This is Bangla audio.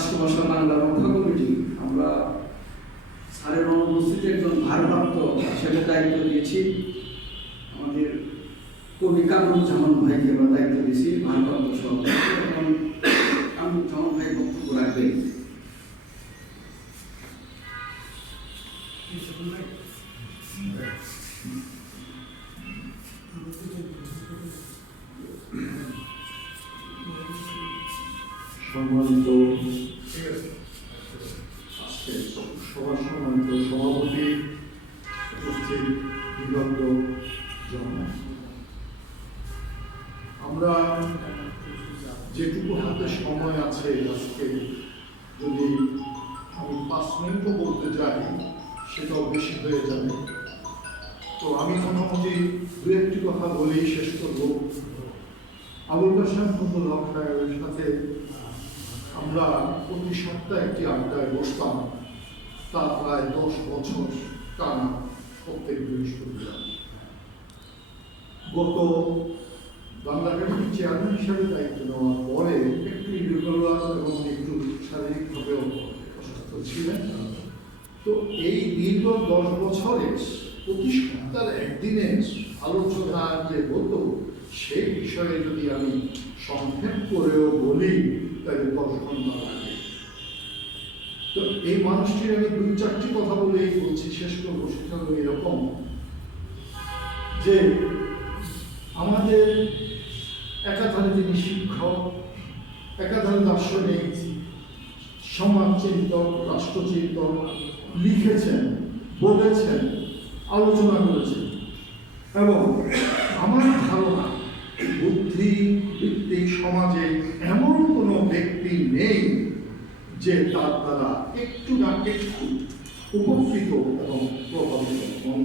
রাষ্ট্রভাষা বাংলা রক্ষা কমিটি আমরা স্যারের অনুপস্থিতি একজন ভারপ্রাপ্ত হিসেবে দায়িত্ব দিয়েছি। আমাদের কবি কামরুজ্জামান ভাইকে আমরা দায়িত্ব দিয়েছি ভারপ্রাপ্ত সভাপতি। এখন কামরুজ্জামান ভাই বক্তব্য রাখবেন। সম্মানিত সবার সম্মানিত সভাপতি, উপস্থিত বিগত জন, আমরা যেটুকু হাতে সময় আছে আজকে যদি আমি 5 মিনিটও বলতে যাই সেটাও বেশি হয়ে যাবে। তো আমি মোটামুটি 2-1টি কথা বলেই শেষ করবো। আবুল কাশেম ফজলুল হক সাহেবের সাথে আমরা প্রতি সপ্তাহে একটি আড্ডায় বসতাম, তা প্রায় 10 বছর টানা প্রত্যেক বৃহস্পতিবার। গত বাংলা একাডেমির চেয়ারম্যান হিসাবে দায়িত্ব নেওয়ার পরে একটু ইরেগুলার এবং একটু শারীরিকভাবেও অসুস্থ ছিলেন। তো এই দীর্ঘ 10 বছরে প্রতি সপ্তাহে একদিনের আলোচনা যে হতো সেই বিষয়ে যদি আমি সংক্ষেপ করেও বলি তাহলে 10 ঘন্টা লাগে। তো এই মানুষটির আমি 2-4টি কথা বলেই বলছি, শেষ করবো। সেটা হলো এরকম যে আমাদের একাধারে তিনি শিক্ষক, একাধারে দার্শনিক, সমাজচিন্তক, রাষ্ট্রচিন্তক, লিখেছেন, বলেছেন, আলোচনা করেছেন। এবং আমার ধারণা বুদ্ধিবৃত্তিক সমাজে এমন কোনো ব্যক্তি নেই যে তার দ্বারা একটু না একটু উপকৃত এবং প্রভাবিত হন।